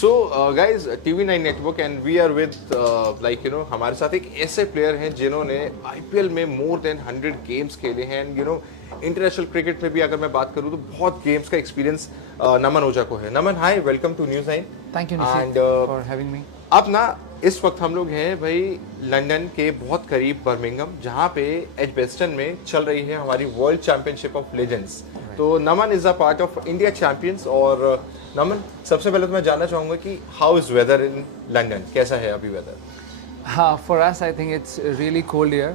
So guys, TV9 network and we are with like हमारे साथ एक ऐसे प्लेयर हैं जिन्होंने आईपीएल में मोर देन 100 गेम्स खेले हैं एंड इंटरनेशनल क्रिकेट में भी अगर मैं बात करूं तो बहुत गेम्स का एक्सपीरियंस नमन ओझा को है. Naman, hi, welcome to news 9. Thank you and for having me. अब ना इस वक्त हम लोग हैं भाई लंदन के बहुत करीब बर्मिंघम, जहाँ पे एजबेस्टन में चल रही है हमारी वर्ल्ड चैंपियनशिप ऑफ लेजेंड्स. तो Naman is a part of India champions. और नमन, सबसे पहले तो मैं जानना चाहूंगा कि how is weather in London, कैसा है अभी weather? For us, I think it's really cold here,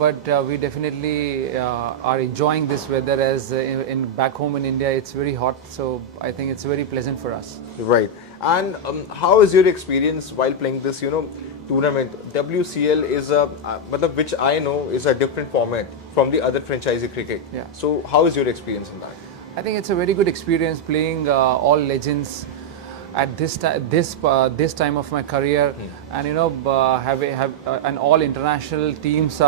but we definitely are enjoying this weather as in back home in India it's very hot, so I think it's very pleasant for us. Right. And how is your experience while playing this, tournament? WCL is which I know is a different format from the other franchisee cricket. Yeah. So how is your experience in that? I think it's a very good experience playing all legends at this time of my career, and and all international teams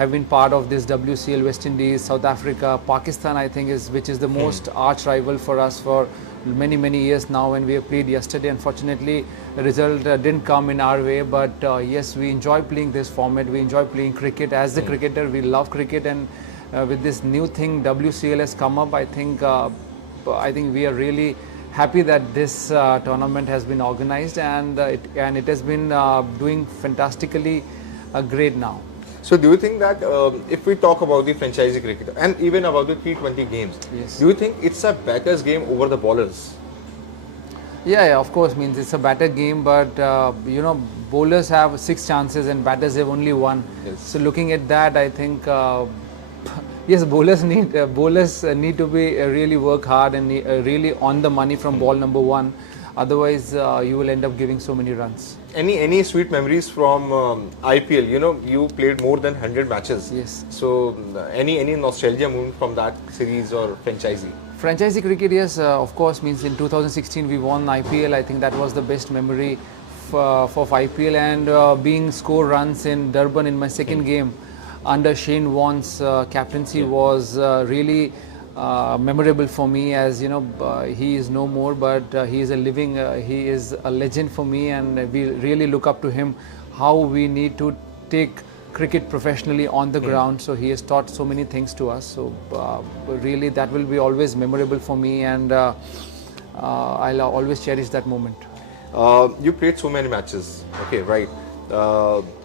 have been part of this WCL. West Indies, South Africa, Pakistan, I think which is the most arch rival for us for many years now, and we have played yesterday. Unfortunately, the result didn't come in our way, but yes, we enjoy playing this format. We enjoy playing cricket. As the cricketer, we love cricket, and with this new thing WCL has come up, I think we are really happy that this tournament has been organized, and it has been doing fantastically great now. So do you think that if we talk about the franchisee cricket and even about the T20 games, Yes. do you think it's a batter's game over the bowlers? Yeah, of course, means it's a batter game, but bowlers have 6 chances and batters have only 1. Yes. So looking at that, I think yes, bowlers need to be really work hard and really on the money from ball number 1. Otherwise, you will end up giving so many runs. Any sweet memories from IPL? You played more than 100 matches. Yes. So any nostalgia moment from that series or franchisee? Franchisee cricket, yes, of course, means in 2016 we won IPL. I think that was the best memory for IPL, and being score runs in Durban in my second game under Shane Warne's captaincy was really memorable for me, as he is no more, but he is he is a legend for me, and we really look up to him, how we need to take cricket professionally on the ground. So he has taught so many things to us, so really that will be always memorable for me, and I'll always cherish that moment. You played so many matches, okay, right?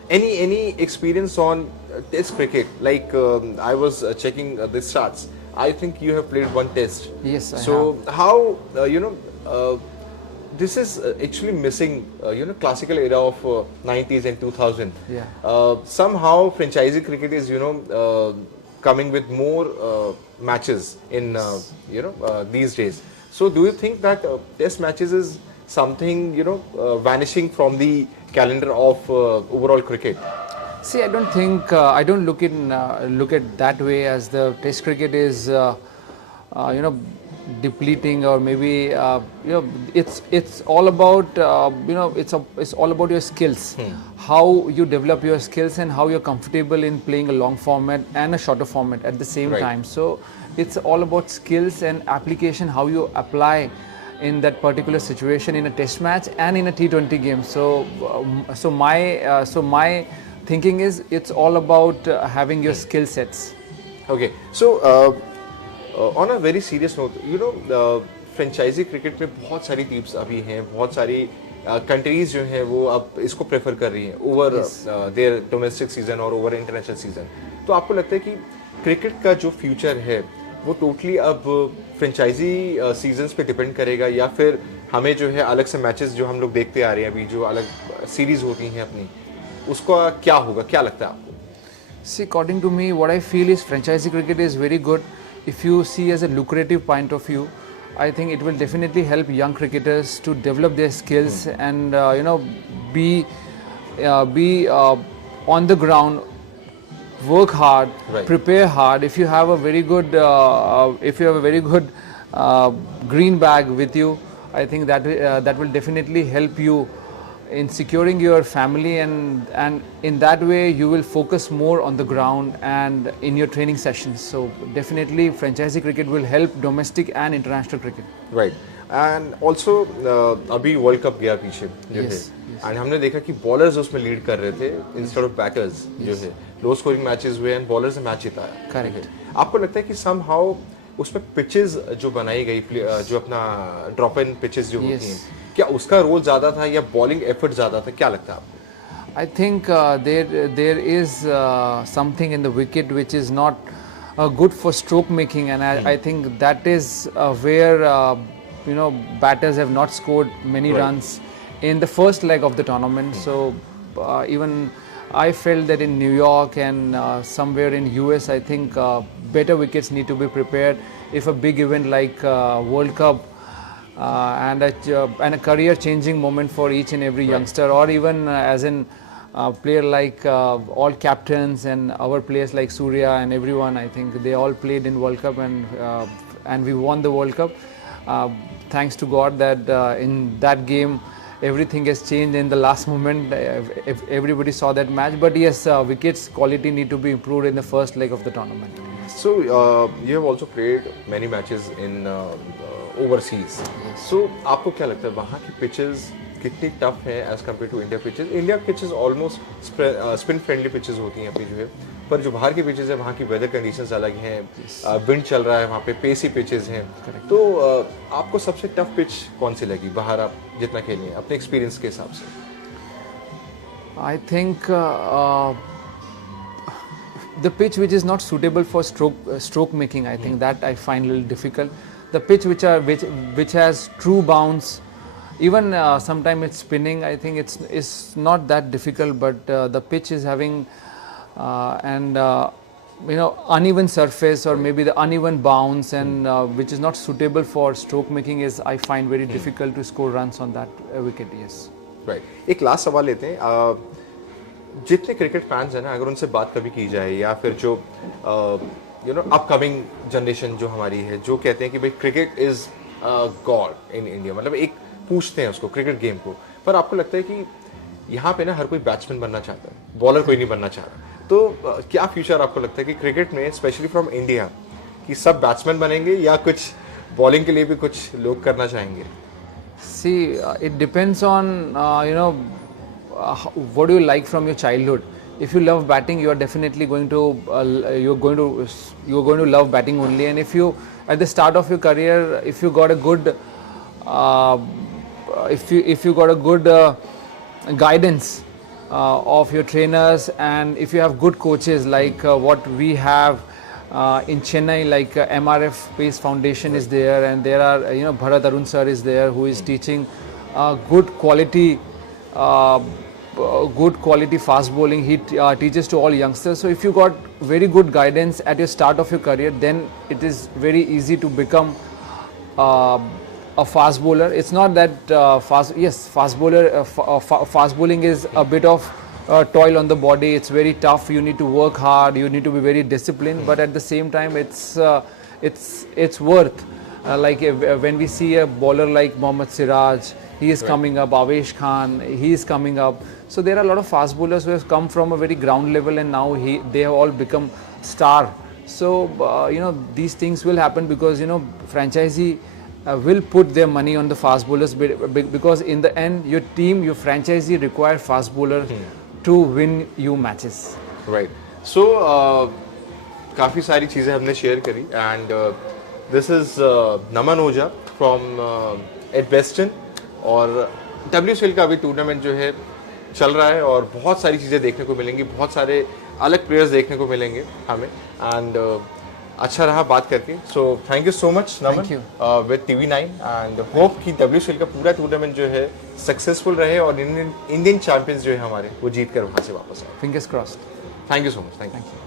Any experience on test cricket? Like I was checking the stats. I think you have played 1 test. Yes, I so have. how this is actually missing classical era of 90s and 2000. Yeah. Somehow franchisee cricket is coming with more matches in these days. So do you think that test matches is something vanishing from the calendar of overall cricket? See, I don't think I don't look at that way, as the test cricket is depleting, or maybe it's all about it's all about your skills, how you develop your skills and how you're comfortable in playing a long format and a shorter format at the same Right. time. So it's all about skills and application, how you apply in that particular situation in a test match and in a T20 game. So my thinking is it's all about having your skill sets. Okay, so on a very serious note, franchisee cricket में बहुत सारी teams अभी हैं, बहुत सारी countries जो हैं वो अब इसको प्रेफर कर रही हैं ओवर देयर डोमेस्टिक सीजन और ओवर इंटरनेशनल सीजन. तो आपको लगता है कि क्रिकेट का जो फ्यूचर है वो टोटली अब फ्रेंचाइजी सीजन्स पे डिपेंड करेगा, या फिर हमें जो है अलग से मैचेस जो हम लोग देखते आ रहे हैं अभी, जो अलग सीरीज होती हैं अपनी, उसका क्या होगा, क्या लगता है आपको? See, according to me, what I feel is franchisee cricket is very good if you see as a lucrative point of view. I think it will definitely help young cricketers to develop their skills and be on the ground, work hard, Right. prepare hard. If you have a very good green bag with you, I think that will definitely help you in securing your family, and in that way you will focus more on the ground and in your training sessions. So definitely franchisee cricket will help domestic and international cricket. Right. And also अभी world cup गया पीछे जो Yes, है, and हमने देखा कि bowlers उसमें lead कर रहे थे इंस्टेड ऑफ बैटर्स जो है, लो स्कोरिंग मैचेस हुए एंड बॉलर्स ने मैच जिताया। Correct. आपको लगता है कि सम हाउ उसमें पिचेस जो बनाई गई, जो अपना ड्रॉप इन पिचेस जो होती हैं, क्या उसका रोल ज्यादा था या बॉलिंग एफर्ट ज्यादा था, क्या लगता है आपको? I think there is something in the wicket which is not good for stroke making, and I think that is where batters have not scored many Right. runs in the first leg of the tournament. So even I felt that in New York and somewhere in US, I think better wickets need to be prepared if a big event like World Cup and a career changing moment for each and every youngster, or even as in player like all captains and our players like Surya and everyone. I think they all played in World Cup, and we won the World Cup. Thanks to God that in that game everything has changed in the last moment. If everybody saw that match, but yes, wickets quality need to be improved in the first leg of the tournament. So you have also played many matches in overseas. So आपको क्या लगता है वहाँ की pitches कितनी tough है as compared to India pitches? India pitches almost spin friendly pitches होती हैं अपनी जो है, पर जो बाहर की पिचेस है वहाँ की वेदर कंडीशंस अलग हैं, विंड चल रहा है वहाँ पे, पेसी पिचेस हैं। तो आपको सबसे टफ पिच कौन सी लगी बाहर आप जितना खेले हैं अपने एक्सपीरियंस के हिसाब से? I think the pitch which is not suitable for stroke making, I think that I find a little difficult. The pitch which has true bounce, even sometimes it's spinning, I think it's not that difficult, but the pitch is having uneven surface, or maybe the uneven bounce, and which is not suitable for stroke making, is I find very difficult to score runs on that wicket. Yes. Right, एक last सवाल लेते हैं। जितने cricket fans हैं ना, अगर उनसे बात कभी की जाए, या फिर जो अपकमिंग जनरेशन जो हमारी है, जो कहते हैं कि भाई cricket is God in India, मतलब एक पूछते हैं उसको क्रिकेट गेम को, पर आपको लगता है कि यहाँ पे ना हर कोई बैट्समैन बनना चाहता है, बॉलर कोई नहीं बनना चाह रहा, तो क्या फ्यूचर आपको लगता है कि क्रिकेट में स्पेशली फ्रॉम इंडिया कि सब बैट्समैन बनेंगे या कुछ बॉलिंग के लिए भी कुछ लोग करना चाहेंगे? See, it depends on what do you like from your childhood. If you love batting, you are definitely going to you're going to love batting only. And if you at the start of your career, if you got a good if you got a good guidance of your trainers, and if you have good coaches like what we have in Chennai, like MRF Pace Foundation is there, and there are Bharat Arun sir is there, who is teaching good quality fast bowling. He teaches to all youngsters. So if you got very good guidance at your start of your career, then it is very easy to become a fast bowler. It's not that fast bowling is a bit of toil on the body. It's very tough. You need to work hard. You need to be very disciplined. But at the same time, it's worth. When we see a bowler like Mohammad Siraj, he is coming up. Avesh Khan, he is coming up. So there are a lot of fast bowlers who have come from a very ground level, and now they have all become star. So these things will happen because franchisee will put their money on the fast bowlers, because in the end your team, your franchisee require fast bowler to win you matches. Right. So काफ़ी सारी चीज़ें हमने share करी, and this is Naman Ojha from एडवेस्टन, और WCL का अभी tournament जो है चल रहा है, और बहुत सारी चीज़ें देखने को मिलेंगी, बहुत सारे अलग प्लेयर्स देखने को मिलेंगे हमें, एंड अच्छा रहा बात करके। So thank you so much Naman with TV9, and hope कि WCL का पूरा टूर्नामेंट जो है सक्सेसफुल रहे, और इंडियन चैंपियंस जो है हमारे वो जीत कर वहाँ से वापस आए। Fingers crossed. Thank you so much. Thank you.